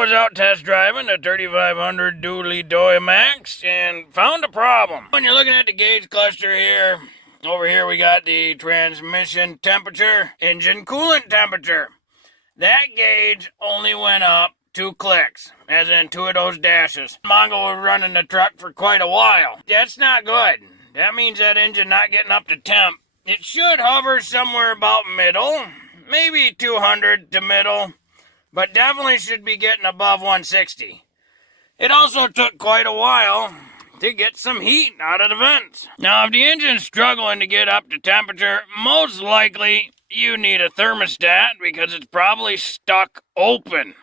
was out test driving the 3500 dually Duramax and found a problem. When you're looking at the gauge cluster here, over here we got the transmission temperature, engine coolant temperature. That gauge only went up 2 clicks, as in 2 of those dashes. Mongo was running the truck for quite a while. That's not good. That means that engine not getting up to temp. It should hover somewhere about middle, maybe 200 to middle, but definitely should be getting above 160. It also took quite a while to get some heat out of the vents. Now, if the engine's struggling to get up to temperature, most likely you need a thermostat because it's probably stuck open.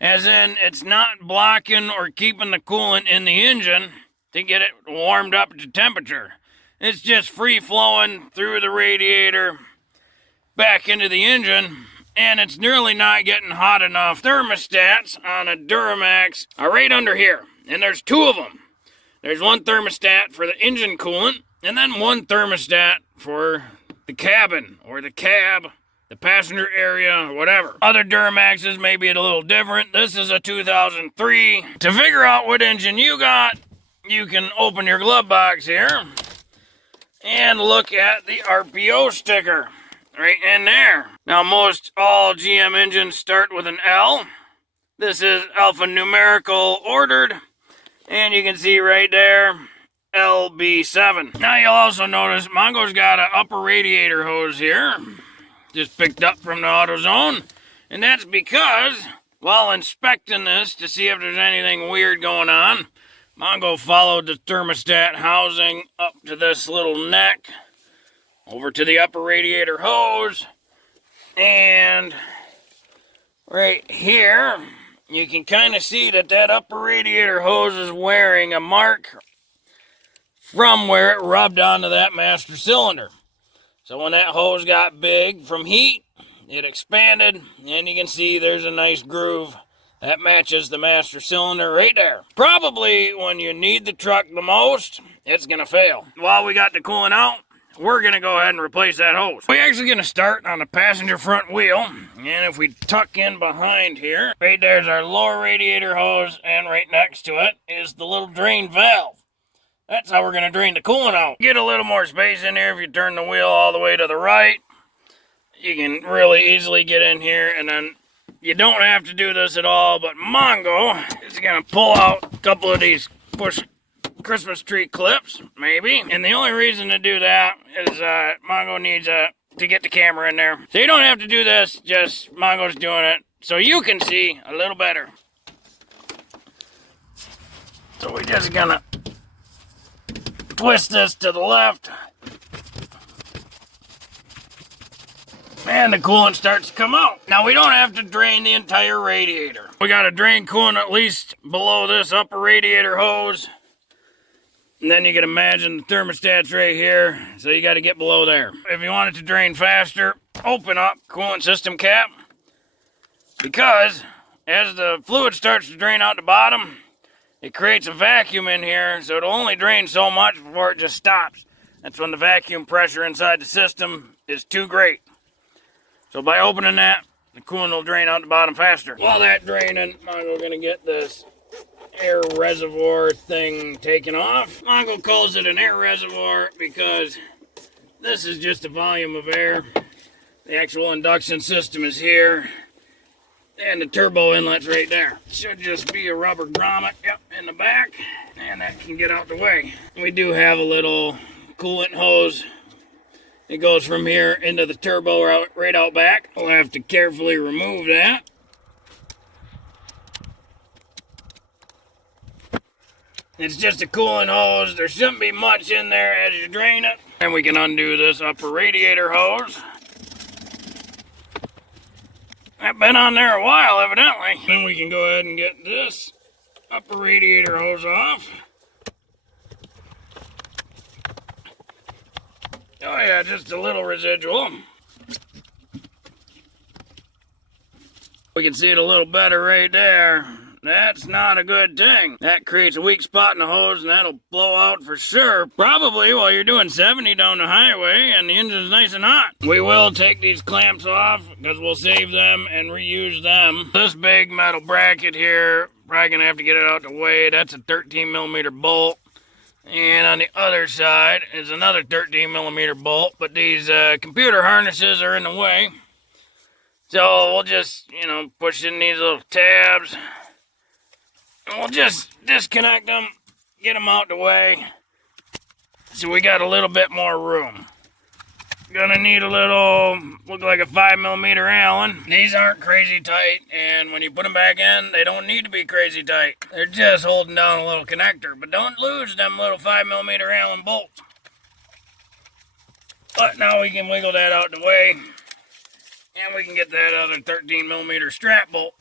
As in, it's not blocking or keeping the coolant in the engine to get it warmed up to temperature. It's just free flowing through the radiator back into the engine, and it's nearly not getting hot enough. Thermostats on a Duramax are right under here, and there's 2 of them. There's one thermostat for the engine coolant, and then one thermostat for the cabin, or the cab, the passenger area, or whatever. Other Duramaxes may be a little different. This is a 2003. To figure out what engine you got, you can open your glove box here and look at the RPO sticker right in there. Now, most all GM engines start with an L. This is alphanumerical ordered. And you can see right there, LB7. Now you'll also notice Mongo's got an upper radiator hose here. Just picked up from the AutoZone. And that's because, while inspecting this to see if there's anything weird going on, Mongo followed the thermostat housing up to this little neck, over to the upper radiator hose, and right here, you can kind of see that upper radiator hose is wearing a mark from where it rubbed onto that master cylinder. So when that hose got big from heat, it expanded, and you can see there's a nice groove that matches the master cylinder right there. Probably when you need the truck the most, it's going to fail. While we got the coolant out, we're going to go ahead and replace that hose. We're actually going to start on the passenger front wheel. And if we tuck in behind here, right there's our lower radiator hose, and right next to it is the little drain valve. That's how we're going to drain the coolant out. Get a little more space in here if you turn the wheel all the way to the right. You can really easily get in here, and then you don't have to do this at all, but Mongo is going to pull out a couple of these push Christmas tree clips, maybe. And the only reason to do that is Mongo needs to get the camera in there. So you don't have to do this, just Mongo's doing it so you can see a little better. So we're just gonna twist this to the left. And the coolant starts to come out. Now we don't have to drain the entire radiator. We gotta drain coolant at least below this upper radiator hose. And then you can imagine the thermostat's right here, so you got to get below there. If you want it to drain faster, open up coolant system cap, because as the fluid starts to drain out the bottom, it creates a vacuum in here, so it'll only drain so much before it just stops. That's when the vacuum pressure inside the system is too great. So by opening that, the coolant will drain out the bottom faster. While that's draining, Mongo's going to get this air reservoir thing taken off. Mongo calls it an air reservoir because this is just a volume of air. The actual induction system is here, and the turbo inlet's right there. Should just be a rubber grommet, in the back, and that can get out the way. We do have a little coolant hose. It goes from here into the turbo right out back. We'll have to carefully remove that. It's just a coolant hose. There shouldn't be much in there as you drain it. And we can undo this upper radiator hose. That's been on there a while, evidently. Then we can go ahead and get this upper radiator hose off. Oh yeah, just a little residual. We can see it a little better right there. That's not a good thing. That creates a weak spot in the hose, and that'll blow out for sure. Probably while you're doing 70 down the highway and the engine's nice and hot. We will take these clamps off because we'll save them and reuse them. This big metal bracket here, probably gonna have to get it out the way. That's a 13 millimeter bolt. And on the other side is another 13 millimeter bolt, but these computer harnesses are in the way. So we'll just, push in these little tabs. And we'll just disconnect them, get them out the way. So we got a little bit more room. Gonna need a little, look like a 5 millimeter Allen. These aren't crazy tight, and when you put them back in, they don't need to be crazy tight. They're just holding down a little connector, but don't lose them little 5 millimeter Allen bolts. But now we can wiggle that out the way, and we can get that other 13 millimeter strap bolt.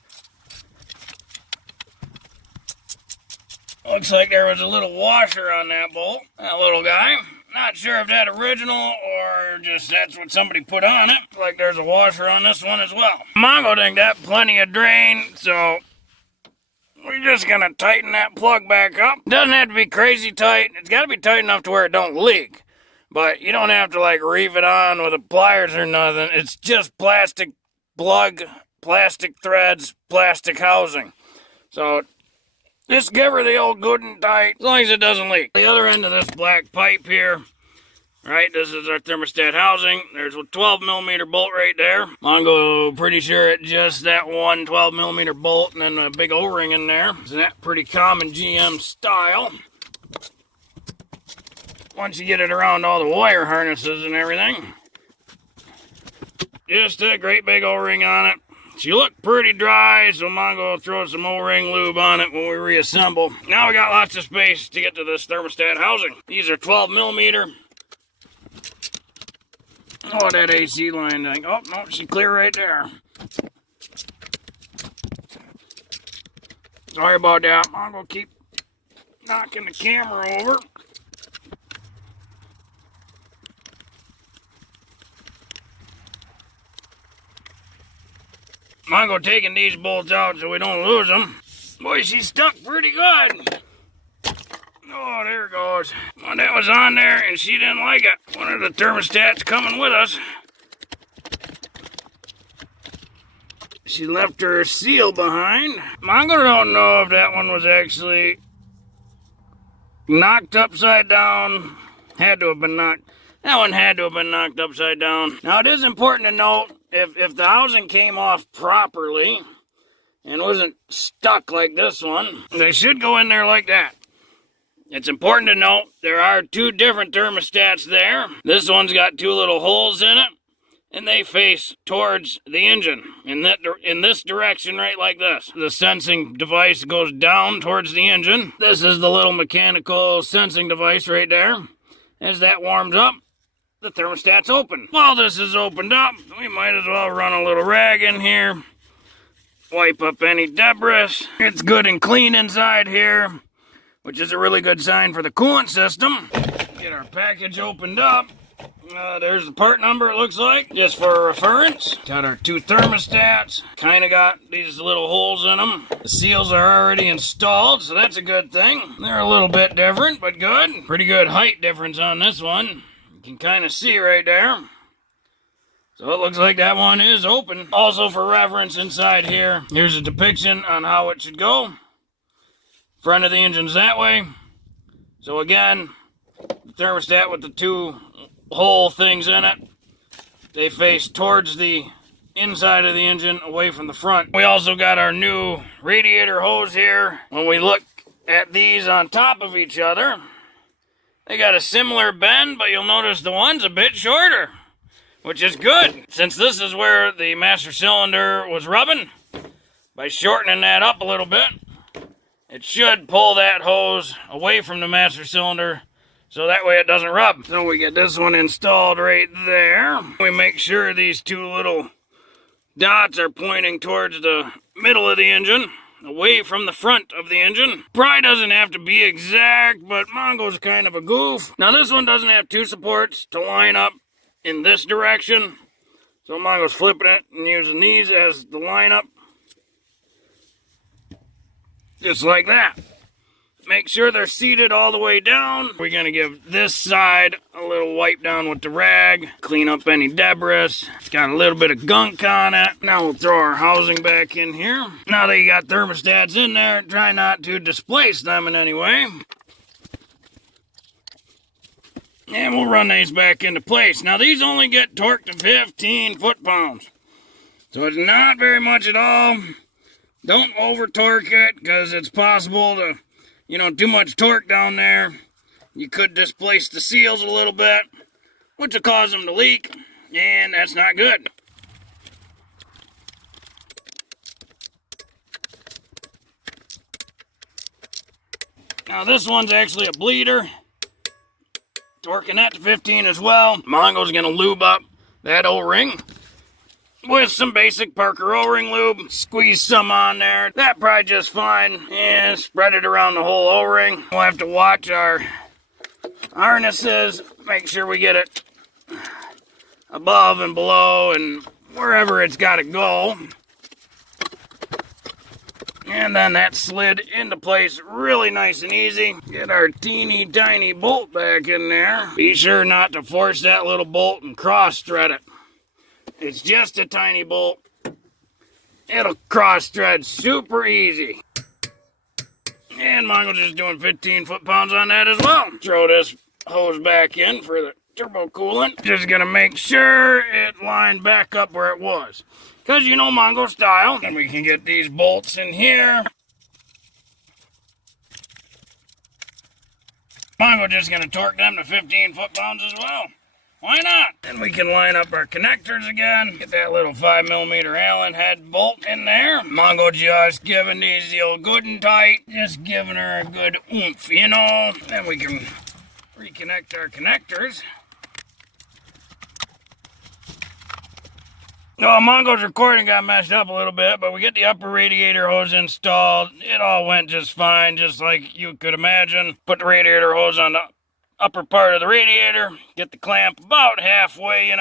Looks like there was a little washer on that bolt, that little guy. Not sure if that's original or just that's what somebody put on it. Looks like there's a washer on this one as well. Mongo didn't got plenty of drain, so we're just gonna tighten that plug back up. Doesn't have to be crazy tight. It's gotta be tight enough to where it don't leak. But you don't have to like reeve it on with the pliers or nothing. It's just plastic plug, plastic threads, plastic housing. So just give her the old good and tight, as long as it doesn't leak. The other end of this black pipe here, right, this is our thermostat housing. There's a 12 millimeter bolt right there. Mongo, pretty sure it's just that one 12 millimeter bolt and then a big O-ring in there. So that's pretty common GM style. Once you get it around all the wire harnesses and everything, just a great big O-ring on it. She looked pretty dry, so Mongo will throw some O-ring lube on it when we reassemble. Now we got lots of space to get to this thermostat housing. These are 12 millimeter. Oh, that AC line thing. Oh, no, she's clear right there. Sorry about that. Mongo keep knocking the camera over. Mongo taking these bolts out so we don't lose them. Boy, she's stuck pretty good. Oh, there it goes. Well, that was on there and she didn't like it. One of the thermostats coming with us. She left her seal behind. Mongo don't know if that one was actually knocked upside down. Had to have been knocked. That one had to have been knocked upside down. Now, it is important to note, if the housing came off properly and wasn't stuck like this one, they should go in there like that. It's important to note there are two different thermostats there. This one's got two little holes in it, and they face towards the engine in this direction right like this. The sensing device goes down towards the engine. This is the little mechanical sensing device right there. As that warms up, the thermostat's open. While this is opened up, we might as well run a little rag in here, wipe up any debris. It's good and clean inside here, which is a really good sign for the coolant system. Get our package opened up. There's the part number, it looks like, just for reference. Got our two thermostats. Kind of got these little holes in them. The seals are already installed, so that's a good thing. They're a little bit different, but good. Pretty good height difference on this one. You can kind of see right there. So it looks like that one is open. Also for reference inside here, here's a depiction on how it should go. Front of the engine's that way. So again, the thermostat with the two hole things in it, they face towards the inside of the engine, away from the front. We also got our new radiator hose here. When we look at these on top of each other, they got a similar bend, but you'll notice the one's a bit shorter, which is good, since this is where the master cylinder was rubbing. By shortening that up a little bit, it should pull that hose away from the master cylinder, so that way it doesn't rub. So we get this one installed right there. We make sure these two little dots are pointing towards the middle of the engine, away from the front of the engine. Probably doesn't have to be exact, but Mongo's kind of a goof. Now this one doesn't have two supports to line up in this direction, so Mongo's flipping it and using these as the lineup. just like that. Make sure they're seated all the way down. We're going to give this side a little wipe down with the rag. Clean up any debris. It's got a little bit of gunk on it. Now we'll throw our housing back in here. Now that you got thermostats in there, try not to displace them in any way. And we'll run these back into place. Now these only get torqued to 15 foot-pounds. So it's not very much at all. Don't over-torque it, because it's possible to, too much torque down there. You could displace the seals a little bit, which will cause them to leak, and that's not good. Now this one's actually a bleeder. Torquing that to 15 as well. Mongo's gonna lube up that O-ring with some basic Parker O-ring lube. Squeeze some on there. That probably just fine. And spread it around the whole O-ring. We'll have to watch our harnesses. Make sure we get it above and below and wherever it's got to go. And then that slid into place really nice and easy. Get our teeny tiny bolt back in there. Be sure not to force that little bolt and cross thread it. It's just a tiny bolt. It'll cross thread super easy. And Mongo's just doing 15 foot-pounds on that as well. Throw this hose back in for the turbo coolant. Just gonna make sure it lined back up where it was. Because Mongo style. And we can get these bolts in here. Mongo just gonna torque them to 15 foot-pounds as well. Why not? And we can line up our connectors again. Get that little 5mm Allen head bolt in there. Mongo just giving these the old good and tight. Just giving her a good oomph, Then we can reconnect our connectors. Oh, Mongo's recording got messed up a little bit, but we get the upper radiator hose installed. It all went just fine, just like you could imagine. Put the radiator hose on the upper part of the radiator. Get the clamp about halfway,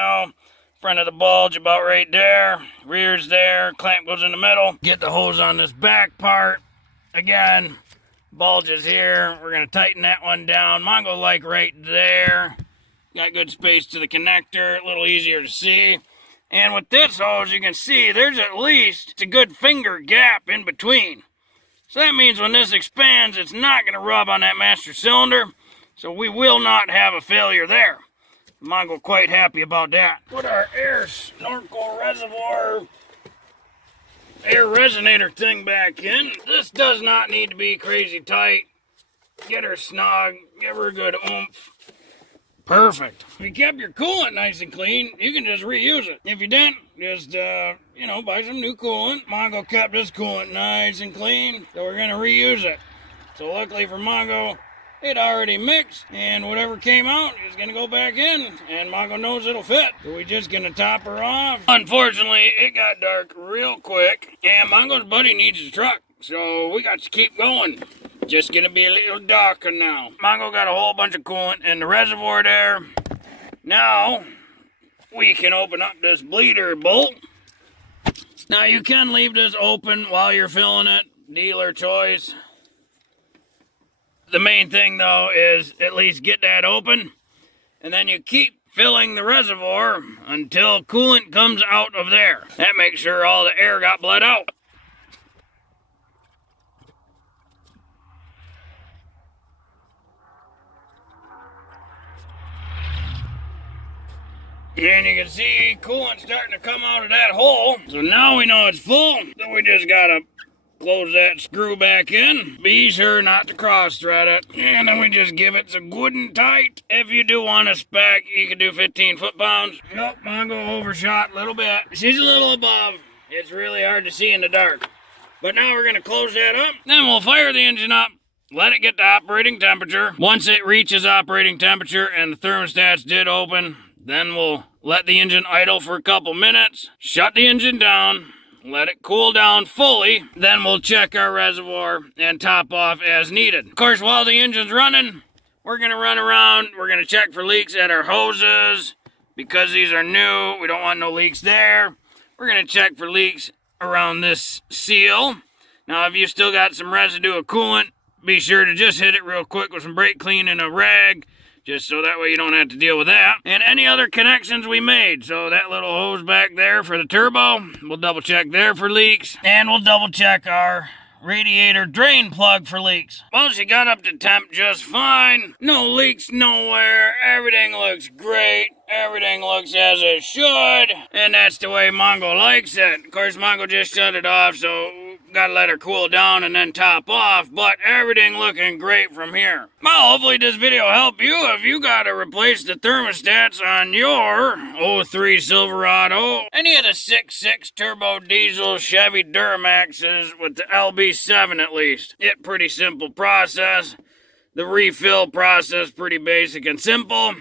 front of the bulge about right there. Rear's there. Clamp goes in the middle. Get the hose on this back part. Again, bulge is here. We're going to tighten that one down. Mongo like right there. Got good space to the connector. A little easier to see. And with this hose, you can see there's at least a good finger gap in between. So that means when this expands, it's not going to rub on that master cylinder. So we will not have a failure there. Mongo quite happy about that. Put our air snorkel reservoir air resonator thing back in. This does not need to be crazy tight. Get her snug. Give her a good oomph. Perfect. If you kept your coolant nice and clean, you can just reuse it. If you didn't, just, buy some new coolant. Mongo kept his coolant nice and clean, so we're going to reuse it. So luckily for Mongo, it already mixed, and whatever came out is going to go back in, and Mongo knows it'll fit. So we're just going to top her off. Unfortunately, it got dark real quick, and Mongo's buddy needs the truck, so we got to keep going. Just gonna be a little darker now. Mongo got a whole bunch of coolant in the reservoir there. Now, we can open up this bleeder bolt. Now, you can leave this open while you're filling it. Dealer choice. The main thing, though, is at least get that open. And then you keep filling the reservoir until coolant comes out of there. That makes sure all the air got bled out. And you can see coolant starting to come out of that hole. So now we know it's full. Then we just gotta close that screw back in. Be sure not to cross thread it. And then we just give it some good and tight. If you do want a spec, you can do 15 foot-pounds. Nope, Mongo overshot a little bit. She's a little above. It's really hard to see in the dark. But now we're gonna close that up. Then we'll fire the engine up. Let it get to operating temperature. Once it reaches operating temperature and the thermostats did open, then we'll let the engine idle for a couple minutes, shut the engine down, let it cool down fully, then we'll check our reservoir and top off as needed. Of course, while the engine's running, we're going to run around, we're going to check for leaks at our hoses. Because these are new, we don't want no leaks there. We're going to check for leaks around this seal. Now, if you still got some residue of coolant, be sure to just hit it real quick with some brake clean and a rag, just so that way you don't have to deal with that. And any other connections we made. So that little hose back there for the turbo, we'll double check there for leaks. And we'll double check our radiator drain plug for leaks. Well, she got up to temp just fine. No leaks nowhere. Everything looks great. Everything looks as it should. And that's the way Mongo likes it. Of course, Mongo just shut it off, so gotta let her cool down and then top off, but everything looking great from here. Well, hopefully this video helped you if you gotta replace the thermostats on your '03 Silverado, any of the 6.6 turbo diesel Chevy Duramaxes with the LB7 at least. It's pretty simple process. The refill process pretty basic and simple.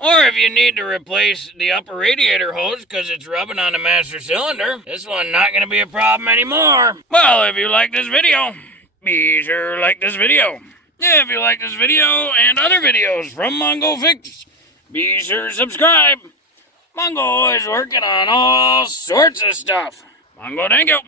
Or if you need to replace the upper radiator hose because it's rubbing on the master cylinder, this one not going to be a problem anymore. Well, if you like this video, be sure to like this video. If you like this video and other videos from Mongo Fix, be sure to subscribe. Mongo is working on all sorts of stuff. Mongo, thank you.